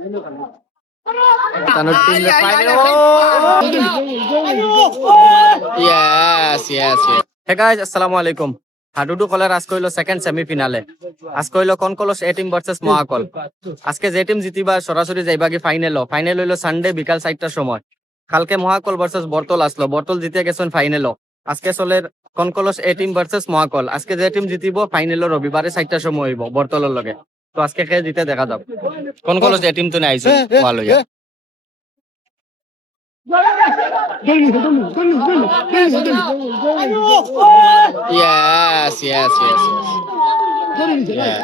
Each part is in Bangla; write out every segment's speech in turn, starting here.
Tanur team the final. Yes, yes, yes. Hey guys, assalamu alaikum. হাডুডু কলার আজকে হইলো সেকেন্ড সেমিফিনালে। আজকে হইলো কনকলস এ টিম ভার্সেস মহাকল। আজকে যে টিম জিতিবা সরাসরি যাইবা কি ফাইনাল হইলো সানডে বিকাল 4টার সময়। কালকে মহাকল ভার্সেস বর্তল আসলো, বর্তল জিতে গেছেন ফাইনাল। আজকে চলে কনকলস এ টিম ভার্সেস মহাকল। আজকে যে টিম জিতিব ফাইনাল রবিবারে 4টার সময় হইব বর্তলের লগে। তো আজকে খেয়ে জিতে দেখা যাবে। কনকলস এ টিম তো নাই আইছে ওয়াল হইয়া। Yes, yes, yes, yes.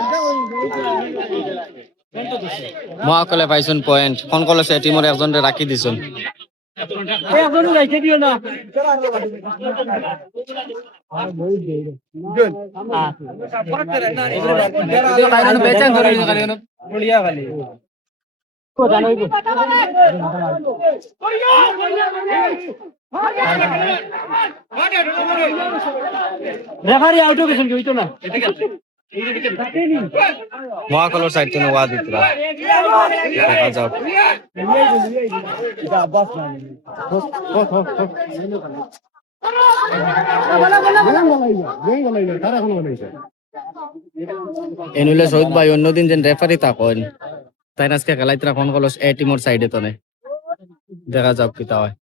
মহাকলে পাইছুন পয়েন্ট, কনকলস এ টিমর একজনরে রাখি দিছুন। রেফারি আউট হয়ে গেছেন কি হইতো না? মহাকলর সাইড থেকে ওয়া দিতরা দেখা যাও। এনুলে শহীদ ভাই অন্যদিন যেন রেফারি থাকেন তাই আজকে খেলাইতরা কনকলস এ টিমর সাইডে তো দেখা যাও কিতা হয়।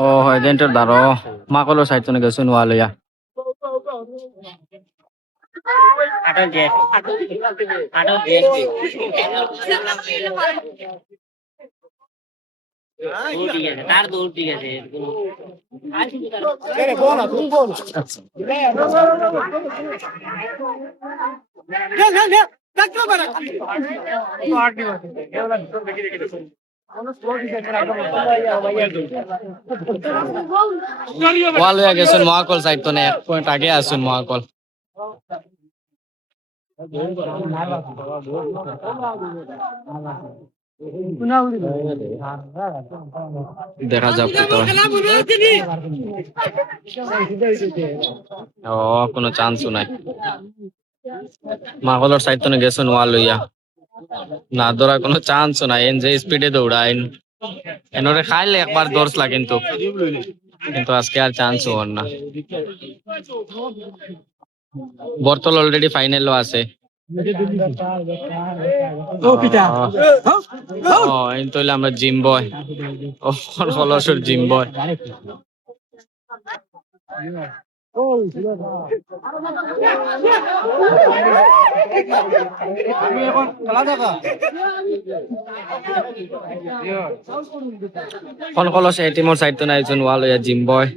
ও এজেন্টের দ্বারা মাকলো সাইড তো গেছেন ওয়ালয়া। তার দৌড় ঠিক আছে। ওয়াল হয়ে গেছেন মহাকল সাইড তো 1 পয়েন্ট আগে আসুন মহাকল। দেখা যাক ও কোনো চান্স নাই। মহাকলর সাইড তো গেছেন ওয়াল হইয়া, না ধরার কোনো চান্স নাই। এন যে স্পিডে দৌড়াইন এনরে খাইলে একবার দৌড়সলা কিন্তু কিন্তু আজকে আর চান্স হন না। বর্তল অলরেডি ফাইনালও আছে। আমরা জিম বয় কলসের জিম বয়। কলস এ টিমর সাইড তো নাই ওয়াল হইয়া জিম বয়।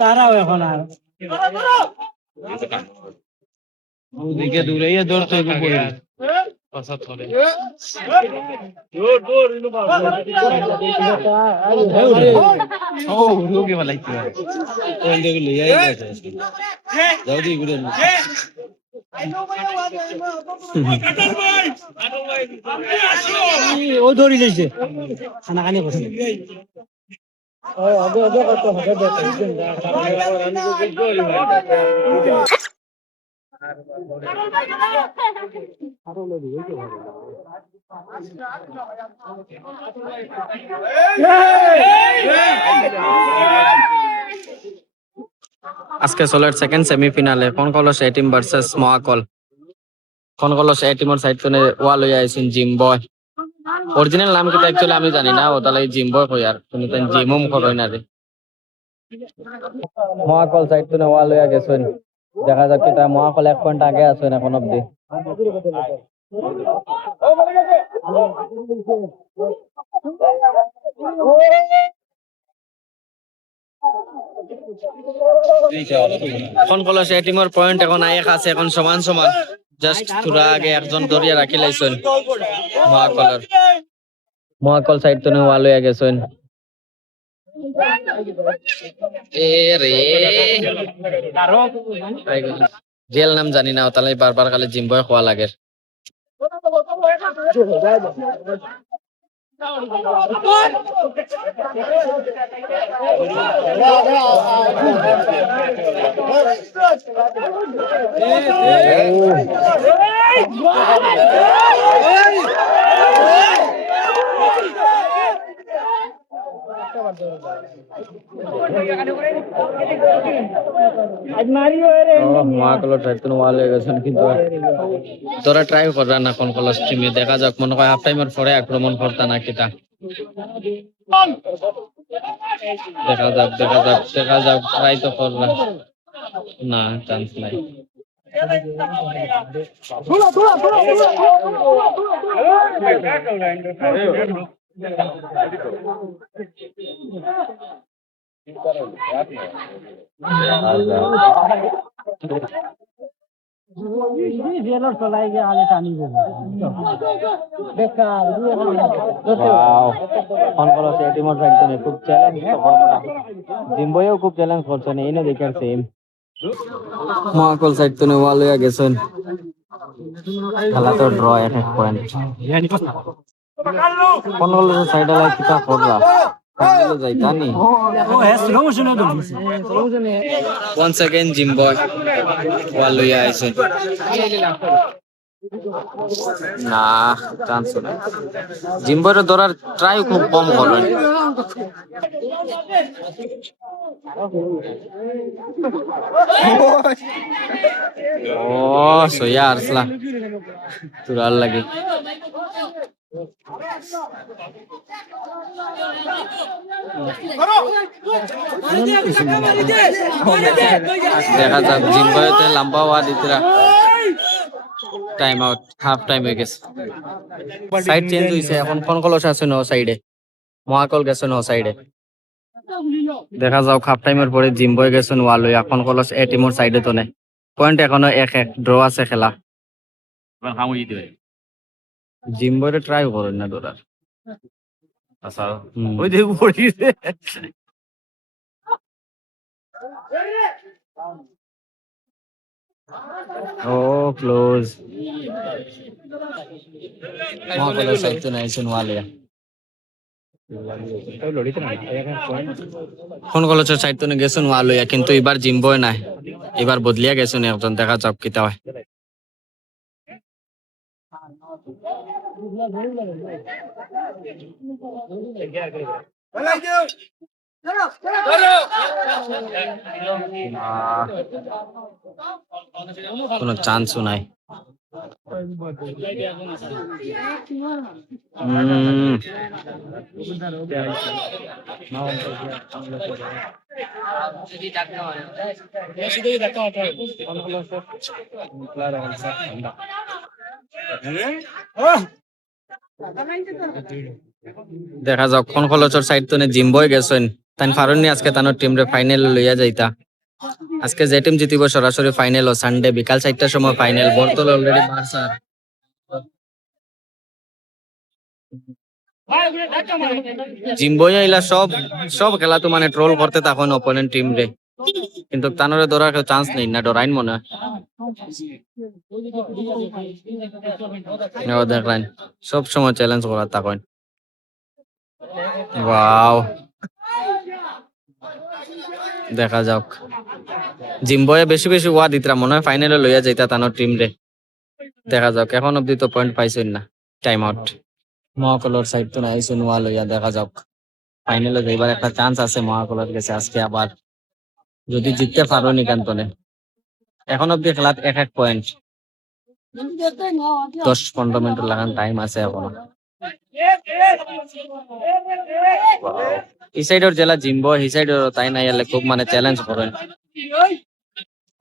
তারাও এখন আর ওদিকে দূরে দৌড়তে ও দৌড়ি যাইছে খানাখানি করছে। আজকে চলের সেকেন্ড সেমিফিনালে কনকলস এ টিম ভার্সেস মহাকল। কনকলস এ টিমর সাইড থেকে ওয়াল হইয়া আইছেন জিম বয়। অরিজিনাল নাম কিটা অ্যাকচুয়ালি আমি জানি না, ওটা লাগি জিম বয় কই আর তুমি তাই জিমও মুখ কই না রে। মহাকল সাইড থেকে ওয়াল হইয়া গেছেন, দেখা যাক কিটা মহাকল 1 পয়েন্ট আগে আছেন এখন অবধি। কনকলস এ টিমর পয়েন্ট এখন 1 আছে, এখন সমান সমান। জাস্ট থোড়া আগে একজন দরিয়া রাখি লাইছেন মহাকল সাইড তো ওয়াল হয়ে গেছেন। জেল নাম জানি না, তাহলে বারবার খালি জিম্বয় খোয়া লাগে। মহাকল ট্রাইতন ওয়াল হয়ে গেছেন কিন্তু তোরা ট্রাই করা না কোন কলেজ টিমে দেখা যাক মনে হয় হাফ টাইমের পরে আক্রমণ করতা না কিটা দেখা যাক ট্রাই তো করলা না চান্স নাই খুব চ্যালেঞ্জ জিম্বয়েও খুব চ্যালেঞ্জ করছেন এই না দেখার সেম মহাকল সাইড তো ওয়াল হয়ে গেছেন খেলা তো ড্র এক পয়েন্ট কোন হল সাইডে লাই কিটা করলা যাই জানি once again জিম্বয় ওয়াল হয়ে আইছেন না চান্স নাই জিম্বয়ের ধরার ট্রাই খুব কম করেন ও সোয়া আরসলা তুরাল লাগে দেখা যাক জিম্বয়েতে লম্বা ওয়া দিতরা টাইম আউট হাফ টাইম হয়ে গেছে সাইড চেঞ্জ হইছে এখন কোন কলস আছে নো সাইডে মহাকল গেছে নো সাইডে দেখা যাও হাফ টাইমের পরে জিম্বয় গেছেন ওয়াল হই এখন কলস এ টিমের সাইডে তো নাই পয়েন্ট এখনো 1-1 ড্র আছে খেলা জিম্বয় ট্রাই করেন না দৌড়ার আচ্ছা ওই দেখো পড়িছে ও ক্লোজ মহাকলের সাইড তো নাইছেন ওয়ালিয়া কোন কলেজের সাইড তো গেছেন ওয়ালিয়া কিন্তু এবার জিম্বয় নাই এবার বদলিয়া গেছেন একজন দেখা যাক কিতা হয় কোনো চান্সও নাই দেখা যাক কোন কলেজের সাইড তো জিম্বয় গেছেন তাই ফারুন আজকে তানোর টিম রে ফাইনাল লইয়া যাইতা আজকে যে টিম জিতিব সরাসরি ফাইনাল ও সানডে বিকাল 4টার সময় ফাইনাল বর্তল অলরেডি বার্সা জিম্বয় আইলা সব খেলা তো মানে ট্রোল করতে তখন অপোনেন্ট টিম রে কিন্তু তানোরে ধরার কেউ চান্স নেই না ডরাইন মনে হয় দেখলেন সব সময় চ্যালেঞ্জ করার তখন ওয়াও দেখা যাক জিম্বয়ে বেশি বেশি ওয়া দিতরা মনে হয় ফাইনালে লইয়া যাইতা তানোর টিম রে দেখা যাক এখন অব্দি তো পয়েন্ট পাইছেন না টাইম আউট মহাকলর সাইড তো নাইছেন ওয়া লইয়া দেখা যাক ফাইনালে যাইবার একটা চান্স আছে মহাকলর কাছে আজকে আবার যদি জিততে পারো নিকান্তনে এখন অব্দি খেলাত 1-1 পয়েন্ট 10-15 মিনিট লাগান টাইম আছে এখনো এই সাইডের জেলা জিম্বো এই সাইডের তাই নাই এলে খুব মানে চ্যালেঞ্জ করেন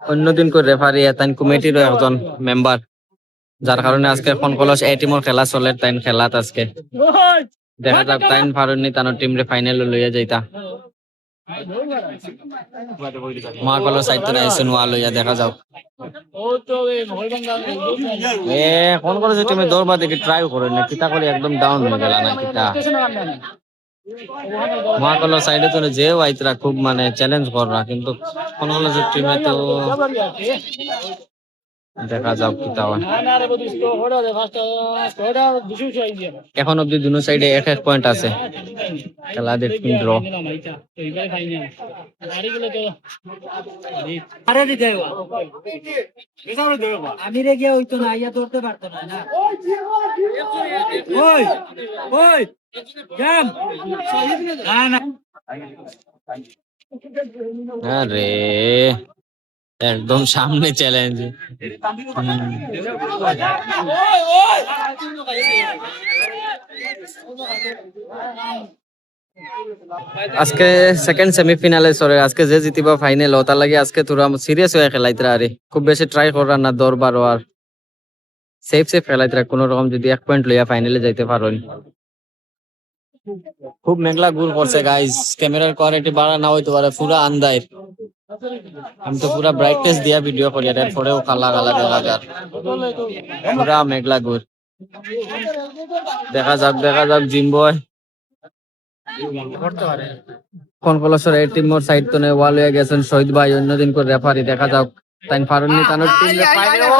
অন্যদিন করে রেফারি তাই কমিটিরও একজন মেম্বার যার কারণে আজকে কোন কলস এ টিমের খেলা চলে তাই খেলাত আজকে দেখা যাক তাই ফারুনি তানোর টিম রে ফাইনালে লইয়া যাইতা মহাকলর সাইড তো নাইছেন ওয়া লইয়া দেখা যাক কোন কলেজের টিমে দৌড়বা দেখি ট্রাই করেন না কিতা করে একদম ডাউন হয়ে গেল না কিতা মহাকলর সাইডে তো যে আইতরা খুব মানে চ্যালেঞ্জ করা কিন্তু কোন কলেজের টিমে তো দেখা যাক কি তা হয়। এখন অব্দি দুনো সাইডে এক এক পয়েন্ট আছে, খেলা দেখুন ড্র। আমি রে গিয়া হইতো না, ইয়া ধরতে পারতো না না। ওই ওই জাম না না আরে একদম সামনে চ্যালেঞ্জ। আজকে সেকেন্ড সেমিফিনালে সরে, আজকে যে জিতিবা ফাইনাল তার লাগে আজকে তোরা সিরিয়াস হয়ে খেলাইতরা, আরে খুব বেশি ট্রাই করা না, দরবার আর সেফ সেফ খেলাইতরা, কোন রকম যদি এক পয়েন্ট লইয়া ফাইনালে যাইতে পারেন। খুব মেঘলা গুল করছে গাইস, ক্যামেরার কোয়ালিটি বাড়া না হইতে পারে, পুরা আন্দার। আমি তো পুরা ব্রাইটনেস দিয়া ভিডিও করি, আর এরপরেও কালা কালা দেখা যাক, পুরা মেঘলা গুল। দেখা যাক জিম্বয় কোন কলসের এই টিমর সাইড তো নে ওয়াল হয়ে গেছেন শহীদ ভাই, অন্যদিন করে রেফারি। দেখা যাক তাই ফারুন্নি তানোর টিম ফাইনাল।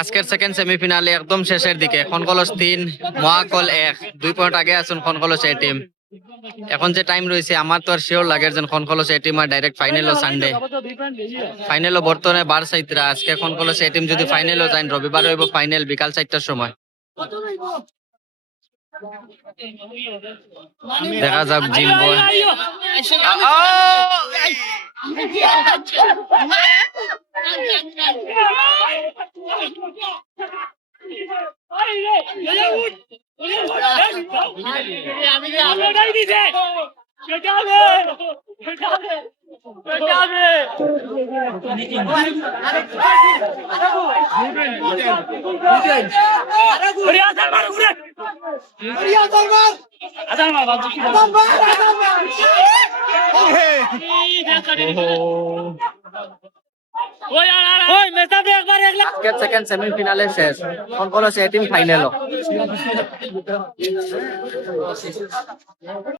আজকের সেকেন্ড সেমিফিনালে একদম শেষের দিকে, খনকলস 3 মহাকল 1, 2 পয়েন্ট আগে আছেন খনকলস এই টিম। এখন যে টাইম রয়েছে আমার তো আর শিওর লাগে যে খনকলস এই টিম আর ডাইরেক্ট ফাইনালও সানডে, ফাইনালও বর্তমানে 12 সাইতরা। আজকে খনকলস এই টিম যদি ফাইনালও যায়, রবিবার হইব ফাইনাল বিকাল 4টার সময়। দেখা যাক জিম্বো। সেকেন্ড সেমিফিনালে শেষ, খনকলস এই টিম ফাইনাল।